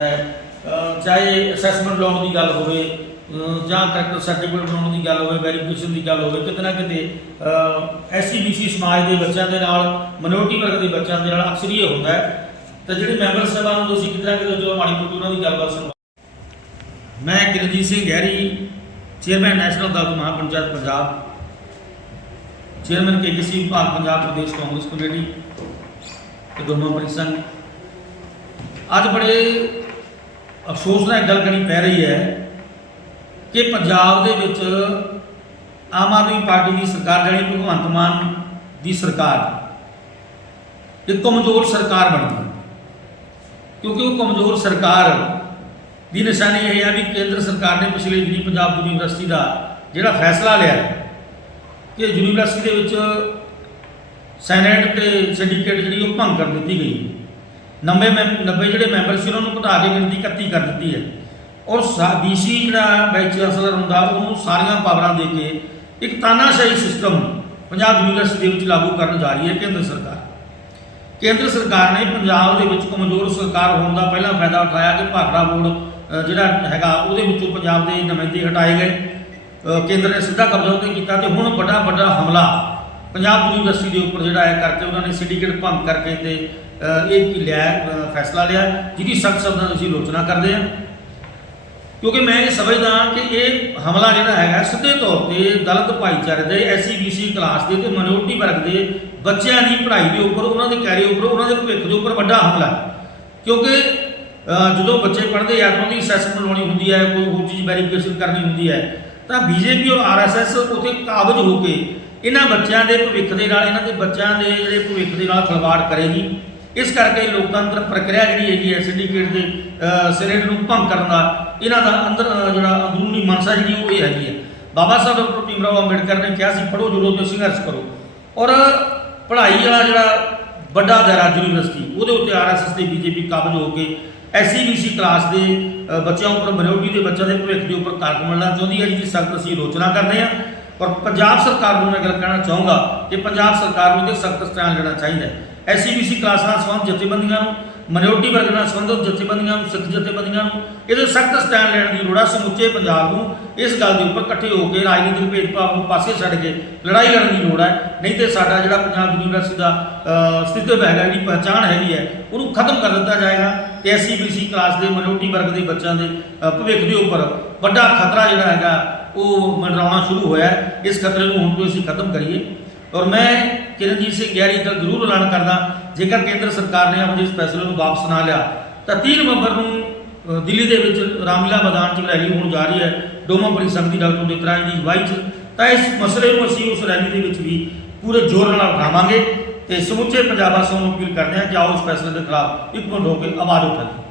ਚਾਹੇ ਅਸੈਸਮੈਂਟ ਲਾਉਣ ਦੀ ਗੱਲ ਹੋਵੇ ਜਾਂ ਕਰੈਕਟਰ ਸਰਟੀਫਿਕੇਟ ਬਣਾਉਣ ਦੀ ਗੱਲ ਹੋਵੇ ਵੈਰੀਫਿਕੇਸ਼ਨ ਦੀ ਗੱਲ ਹੋਵੇ, ਕਿਤੇ ਨਾ ਕਿਤੇ ਐਸਸੀ ਬੀਸੀ ਸਮਾਜ ਦੇ ਬੱਚਿਆਂ ਦੇ ਨਾਲ ਮਿਨੋਰਟੀ ਵਰਗ ਦੇ ਬੱਚਿਆਂ ਦੇ ਨਾਲ ਅਕਸਰ ਇਹ ਹੁੰਦਾ ਹੈ। ਤਾਂ ਜਿਹੜੇ ਮੈਂਬਰ ਸਾਹਿਬਾਨ ਨੂੰ ਤੁਸੀਂ ਕਿਤੇ ਨਾ ਕਿਤੇ ਜਦੋਂ ਮਾੜੀ ਮੋਟੀ ਉਹਨਾਂ ਦੀ ਗੱਲਬਾਤ ਸੁਣੋ। ਮੈਂ Kiranjit Singh Gahiri chairman national Dal Mahapanchayat Punjab chairman KKC Bharat Punjab Pradesh Congress committee ਤੇ ਦੋਨੋਂ ਪਰਿਸੰਘ ਅੱਜ ਬੜੇ ਅਫਸੋਸ ਨਾਲ ਇੱਕ ਗੱਲ ਕਰਨੀ ਪੈ ਰਹੀ ਹੈ ਕਿ ਪੰਜਾਬ ਦੇ ਵਿੱਚ ਆਮ ਆਦਮੀ ਪਾਰਟੀ ਦੀ ਸਰਕਾਰ ਜਿਹੜੀ ਭਗਵੰਤ ਮਾਨ ਦੀ ਸਰਕਾਰ ਇੱਕ ਕਮਜ਼ੋਰ ਸਰਕਾਰ ਬਣ ਗਈ ਕਿਉਂਕਿ ਉਹ ਕਮਜ਼ੋਰ ਸਰਕਾਰ ਦੀ ਨਿਸ਼ਾਨੀ ਇਹ ਹੈ ਵੀ ਕੇਂਦਰ ਸਰਕਾਰ ਨੇ ਪਿਛਲੇ ਦਿਨੀ ਪੰਜਾਬ ਯੂਨੀਵਰਸਿਟੀ ਦਾ ਜਿਹੜਾ ਫੈਸਲਾ ਲਿਆ ਕਿ ਯੂਨੀਵਰਸਿਟੀ ਦੇ ਵਿੱਚ ਸੈਨੇਟ ਤੇ ਸਿੰਡੀਕੇਟ ਜਿਹੜੀ ਉਹ ਭੰਗ ਕਰ ਦਿੱਤੀ ਗਈ ਹੈ। 90 ਮੈਂ 90 ਜਿਹੜੇ ਮੈਂਬਰ ਸੀ, ਉਹਨਾਂ ਨੂੰ ਘਟਾ ਕੇ ਗਿਣਤੀ 31 ਕਰ ਦਿੱਤੀ ਹੈ। ਔਰ ਬੀਸੀ ਜਿਹੜਾ ਵਾਈਸ ਚਾਂਸਲਰ ਹੁੰਦਾ, ਉਹਨੂੰ ਸਾਰੀਆਂ ਪਾਵਰਾਂ ਦੇ ਕੇ ਇੱਕ ਤਾਨਾਸ਼ਾਹੀ ਸਿਸਟਮ ਪੰਜਾਬ ਯੂਨੀਵਰਸਿਟੀ ਦੇ ਵਿੱਚ ਲਾਗੂ ਕਰਨ ਜਾ ਰਹੀ ਹੈ ਕੇਂਦਰ ਸਰਕਾਰ। ਕੇਂਦਰ ਸਰਕਾਰ ਨੇ ਪੰਜਾਬ ਦੇ ਵਿੱਚ ਕਮਜ਼ੋਰ ਸਰਕਾਰ ਹੋਣ ਦਾ ਪਹਿਲਾ ਫਾਇਦਾ ਉਠਾਇਆ ਕਿ ਭਾਖੜਾ ਬੋਰਡ ਜਿਹੜਾ ਹੈਗਾ, ਉਹਦੇ ਵਿੱਚੋਂ ਪੰਜਾਬ ਦੇ ਨੁਮਾਇੰਦੇ ਹਟਾਏ ਗਏ। ਕੇਂਦਰ ਨੇ ਸਿੱਧਾ ਕਬਜ਼ਾ ਉੱਤੇ ਕੀਤਾ ਤੇ ਹੁਣ ਵੱਡਾ ਵੱਡਾ ਹਮਲਾ ਪੰਜਾਬ ਯੂਨੀਵਰਸਿਟੀ ਦੇ ਉੱਪਰ ਜਿਹੜਾ ਹੈ ਕਰਕੇ ਉਹਨਾਂ ਨੇ ਸਿੰਡੀਕੇਟ ਭੰਗ ਕਰਕੇ ਤੇ ਇਹ ਕੀ ਲਿਆ ਫੈਸਲਾ ਲਿਆ, ਜਿਹਦੀ ਸਖਤ ਸ਼ਬਦਾਂ ਵਿੱਚ ਅਸੀਂ ਆਲੋਚਨਾ ਕਰਦੇ ਹਾਂ। ਕਿਉਂਕਿ ਮੈਂ ਇਹ ਸਮਝਦਾ ਕਿ ਇਹ ਹਮਲਾ ਜਿਹੜਾ ਹੈਗਾ, ਸਿੱਧੇ ਤੌਰ ਤੇ ਦਲਿਤ ਭਾਈਚਾਰੇ ਦੇ ਐਸਸੀ ਬੀਸੀ ਕਲਾਸ ਦੇ ਤੇ ਮਿਨੋਰਟੀ ਵਰਗ ਦੇ ਬੱਚਿਆਂ ਦੀ ਪੜ੍ਹਾਈ ਦੇ ਉੱਪਰ, ਉਹਨਾਂ ਦੇ ਕੈਰੀਅਰ ਉੱਪਰ, ਉਹਨਾਂ ਦੇ ਭਵਿੱਖ ਦੇ ਉੱਪਰ ਵੱਡਾ ਹਮਲਾ ਕਿਉਂਕਿ ਜਦੋਂ ਬੱਚੇ ਪੜ੍ਹਦੇ ਆ ਤਾਂ ਉਹਦੀ ਅਸੈਸਮੈਂਟ ਲਾਉਣੀ ਹੁੰਦੀ ਹੈ, ਕੋਈ ਹੋਰ ਚੀਜ਼ ਵੈਰੀਫਿਕੇਸ਼ਨ ਕਰਨੀ ਹੁੰਦੀ ਹੈ। ਤਾਂ ਬੀਜੇਪੀ ਔਰ ਆਰਐਸਐਸ ਉਥੇ ਕਾਬਜ ਹੋ ਕੇ ਇਹਨਾਂ ਬੱਚਿਆਂ ਦੇ ਭਵਿੱਖ ਦੇ ਨਾਲ ਇਹਨਾਂ ਦੇ ਬੱਚਿਆਂ ਦੇ ਜਿਹੜੇ ਭਵਿੱਖ ਦੇ ਨਾਲ ਖਿਲਵਾੜ ਕਰੇਗੀ। ਇਸ ਕਰਕੇ ਲੋਕਤੰਤਰ ਪ੍ਰਕਿਰਿਆ ਜਿਹੜੀ ਹੈਗੀ ਹੈ ਸਿੰਡੀਕੇਟ ਦੇ ਅਹ, ਨੂੰ ਭੰਗ ਕਰਨ ਦਾ ਇਹਨਾਂ ਦਾ ਅੰਦਰ ਜਿਹੜਾ ਅੰਦਰੂਨੀ ਮਨਸਾ ਜਿਹੜੀ ਉਹ ਇਹ ਹੈਗੀ ਹੈ। ਬਾਬਾ ਸਾਹਿਬ ਡਾਕਟਰ ਭੀਮ ਰਾਓ ਅੰਬੇਡਕਰ ਨੇ ਕਿਹਾ ਸੀ ਪੜ੍ਹੋ ਜੁੜੋ ਤੇ ਸੰਘਰਸ਼ ਕਰੋ। ਔਰ ਪੜ੍ਹਾਈ ਵਾਲਾ ਜਿਹੜਾ ਵੱਡਾ ਦਾਇਰਾ ਯੂਨੀਵਰਸਿਟੀ ਉਹਦੇ ਉੱਤੇ ਆਰਐਸਐਸ ਤੇ ਬੀਜੇਪੀ ਕਾਬਜ ਹੋ ਕੇ ਐਸਸੀ ਬੀਸੀ ਕਲਾਸ ਦੇ ਬੱਚਿਆਂ ਉੱਪਰ ਮਿਨੋਰਟੀ ਦੇ ਬੱਚਿਆਂ ਦੇ ਭਵਿੱਖ ਦੇ ਉੱਪਰ ਕਾਰਕ ਮਿਲਣਾ ਚਾਹੁੰਦੀ ਹੈ ਜਿਹਦੀ ਸਖਤ ਅਸੀਂ ਆਲੋਚਨਾ ਕਰਦੇ ਹਾਂ। ਔਰ ਪੰਜਾਬ ਸਰਕਾਰ ਨੂੰ ਮੈਂ ਗੱਲ ਕਹਿਣਾ ਚਾਹੂੰਗਾ ਕਿ ਪੰਜਾਬ ਸਰਕਾਰ ਨੂੰ ਤੇ ਸਖਤ ਸਟੈਂਡ ਲੈਣਾ ਚਾਹੀਦਾ ਹੈ। ਐਸਸੀ ਬੀਸੀ ਕਲਾਸ ਨਾਲ ਸੰਬੰਧ ਜਥੇਬੰਦੀਆਂ ਨੂੰ ਮਿਨੋਰਟੀ ਵਰਗ ਨਾਲ ਸੰਬੰਧਿਤ ਜਥੇਬੰਦੀਆਂ ਨੂੰ ਸਿੱਖ ਜਥੇਬੰਦੀਆਂ ਨੂੰ ਇਹਦੇ ਸਖਤ ਸਟੈਂਡ ਲੈਣ ਦੀ ਲੋੜ ਹੈ ਸਮੁੱਚੇ ਪੰਜਾਬ ਨੂੰ। ਇਸ ਗੱਲ ਦੇ ਉੱਪਰ ਇਕੱਠੇ ਹੋ ਕੇ ਰਾਜਨੀਤਿਕ ਭੇਦਭਾਵ ਨੂੰ ਪਾਸੇ ਛੱਡ ਕੇ ਲੜਾਈ ਲੜਨ ਦੀ ਲੋੜ ਹੈ ਨਹੀਂ ਤੇ ਸਾਡਾ ਜਿਹੜਾ ਪੰਜਾਬ ਯੂਨੀਵਰਸਿਟੀ ਦਾ ਅ, ਸਥਿਤਵ ਹੈਗਾ ਜਿਹੜੀ ਪਹਿਚਾਣ ਹੈਗੀ ਹੈ ਉਹਨੂੰ ਖਤਮ ਕਰ ਦਿੱਤਾ ਜਾਏਗਾ ਤੇ ਐਸਸੀ ਬੀਸੀ ਕਲਾਸ ਦੇ ਮਿਨੋਰਟੀ ਵਰਗ ਦੇ ਬੱਚਿਆਂ ਦੇ ਭਵਿੱਖ ਦੇ ਉੱਪਰ ਵੱਡਾ ਖਤਰਾ ਜਿਹੜਾ ਹੈਗਾ ਉਹ ਮੰਡਰਾਉਣਾ ਸ਼ੁਰੂ ਹੋਇਆ ਇਸ ਖਤਰੇ ਨੂੰ ਹੁਣ ਤੋਂ ਅਸੀਂ ਖਤਮ ਕਰੀਏ। ਔਰ ਮੈਂ ਕਿਰਨਜੀਤ ਸਿੰਘ ਗੈਰੀ ਦਾ ਜ਼ਰੂਰ ਐਲਾਨ ਕਰਦਾ, ਜੇਕਰ ਕੇਂਦਰ ਸਰਕਾਰ ਨੇ ਆਪਣੇ ਇਸ ਫੈਸਲੇ ਨੂੰ ਵਾਪਸ ਨਾ ਲਿਆ, ਤਾਂ 30 ਨਵੰਬਰ ਨੂੰ ਦਿੱਲੀ ਦੇ ਵਿੱਚ ਰਾਮਲੀਲਾ ਮੈਦਾਨ 'ਚ ਰੈਲੀ ਹੋਣ ਜਾ ਰਹੀ ਹੈ। ਡੋਮਾ ਸੰਘ ਦੀ ਡਾਕਟਰ ਨਿਤਰਾਜ ਦੀ ਅਗਵਾਈ 'ਚ। ਤਾਂ ਇਸ ਮਸਲੇ ਨੂੰ ਅਸੀਂ ਉਸ ਰੈਲੀ ਦੇ ਵਿੱਚ ਵੀ ਪੂਰੇ ਜ਼ੋਰ ਨਾਲ ਉਠਾਵਾਂਗੇ ਤੇ ਸਮੁੱਚੇ ਪੰਜਾਬ ਵਾਸੀਆਂ ਨੂੰ ਅਪੀਲ ਕਰਦੇ ਹਾਂ ਕਿ ਆਓ ਉਸ ਫੈਸਲੇ ਦੇ ਖਿਲਾਫ ਇੱਕ ਇਕਮੁੱਠ ਹੋ ਕੇ ਆਵਾਜ਼ ਉਠਾਈਏ।